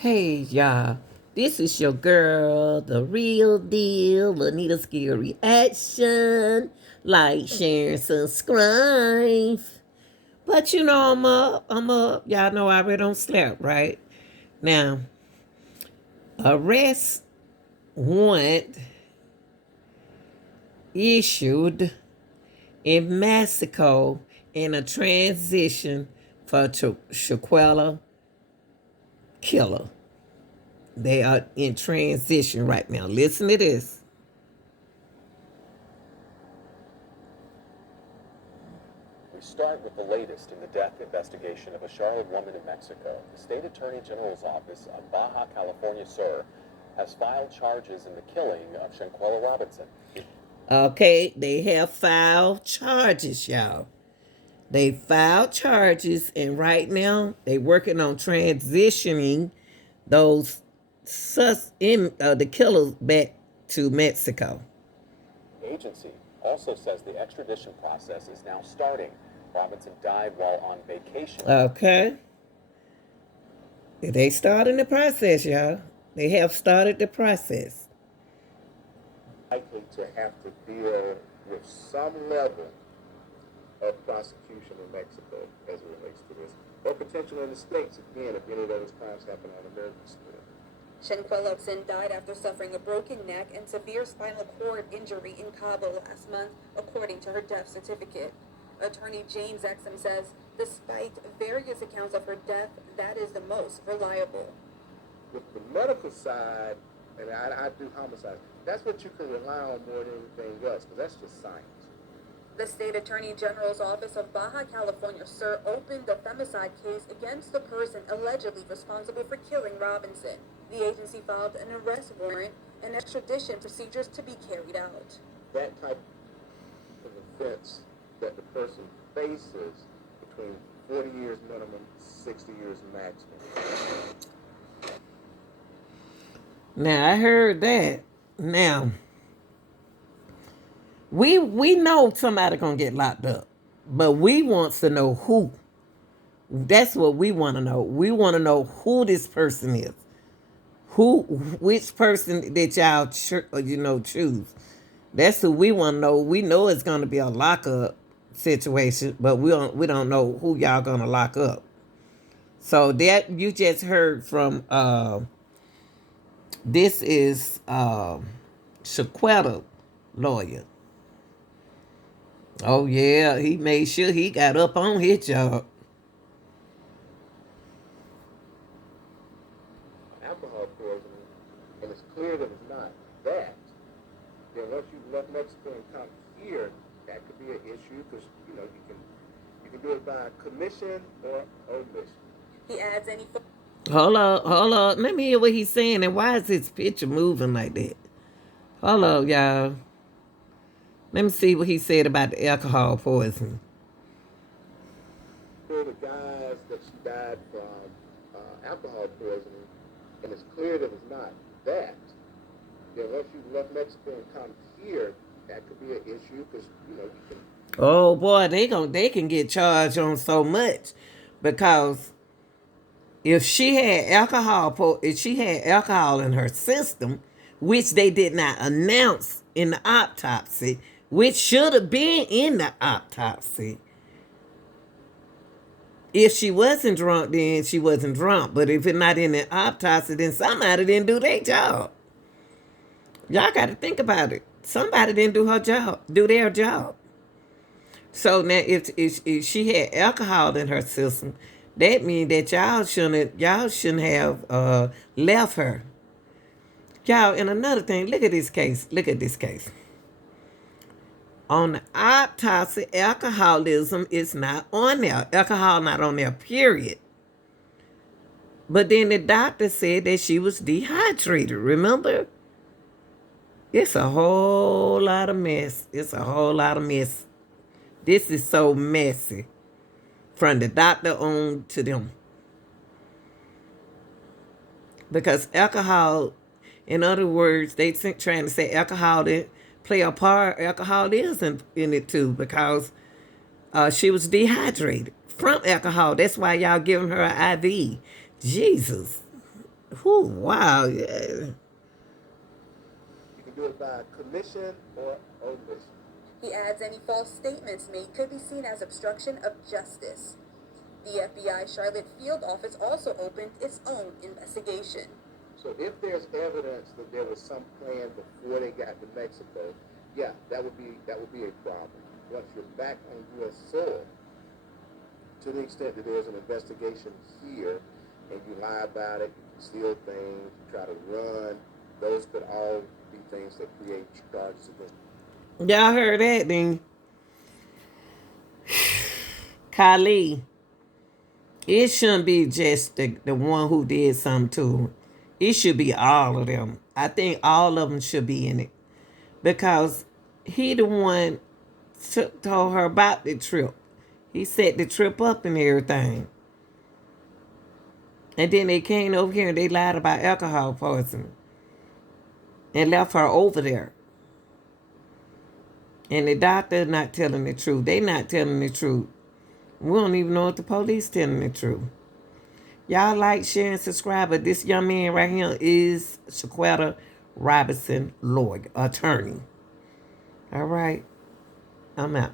Hey y'all, this is your girl, the real deal, Lanita Skill Reaction. Like, share, and subscribe. But you know I'm up. Y'all know I already don't sleep, right? Now, arrest warrant issued in Mexico in a transition for Shanquella killer. They are in transition right now. Listen to this. We start with the latest in the death investigation of a Charlotte woman in Mexico. The State Attorney General's office of Baja California Sur has filed charges in the killing of Shanquella Robinson. Okay, they have filed charges, y'all. They filed charges, and right now they working on transitioning those the killers back to Mexico. The agency also says the extradition process is now starting. Robinson died while on vacation. Okay, they starting the process, y'all. They have started the process. Likely to have to deal with some level of prosecution in Mexico as it relates to this, or potentially in the States, again, if any of those crimes happen on American soil. Shanquella died after suffering a broken neck and severe spinal cord injury in Cabo last month, according to her death certificate. Attorney James Exum says, despite various accounts of her death, that is the most reliable. With the medical side, and I do homicide, that's what you can rely on more than anything else, because that's just science. The State Attorney General's office of Baja California Sur opened a femicide case against the person allegedly responsible for killing Robinson. The agency filed an arrest warrant and extradition procedures to be carried out. That type of offense that the person faces between 40 years minimum, 60 years maximum. Now I heard that. Now we know somebody gonna get locked up, but we wants to know who. That's what we want to know. We want to know who this person is. Which person that y'all choose. That's who we want to know. We know it's gonna be a lockup situation, but we don't know who y'all gonna lock up. So that you just heard from this is Shanquella lawyer. Oh yeah, he made sure he got up on his job. Alcohol poisoning, and it's clear that it's not that, then once you've left Mexico and come here, that could be an issue because you can do it by commission or omission. He adds any. Hold up. Let me hear what he's saying, and why is his picture moving like that? Hold up, y'all. Let me see what he said about the alcohol poisoning. For the guys that she died from alcohol poisoning, and it's clear that it's not that, then once you've left Mexico and come here, that could be an issue because you can. Oh boy, they can get charged on so much because if she had alcohol in her system, which they did not announce in the autopsy, which should have been in the autopsy. If she wasn't drunk, then she wasn't drunk. But if it's not in the autopsy, then somebody didn't do their job. Y'all got to think about it. Somebody didn't do their job. So now, if she had alcohol in her system, that means that y'all shouldn't have left her. Y'all, and another thing, look at this case. On the autopsy, alcoholism is not on there. Alcohol not on there, period. But then the doctor said that she was dehydrated, remember? It's a whole lot of mess. This is so messy. From the doctor on to them. Because alcohol, in other words, they trying to say alcohol didn't play a part. Alcohol is in it too because she was dehydrated from alcohol. That's why y'all giving her an IV. Jesus. Whew, wow, yeah. You can do it by commission or omission. He adds any false statements made could be seen as obstruction of justice. The FBI Charlotte Field Office also opened its own investigation. So if there's evidence that there was some plan before they got to Mexico, yeah, that would be a problem. Once you're back on U.S. soil, to the extent that there's an investigation here, and you lie about it, you steal things, you try to run, those could all be things that create charges against. Y'all heard that, then? Kylie. It shouldn't be just the one who did something to him. It should be all of them. I think all of them should be in it. Because he the one told her about the trip. He set the trip up and everything. And then they came over here and they lied about alcohol poisoning. And left her over there. And the doctor not telling the truth. They not telling the truth. We don't even know if the police telling the truth. Y'all like, share, and subscribe. But this young man right here is Shanquella Robinson, lawyer, attorney. All right. I'm out.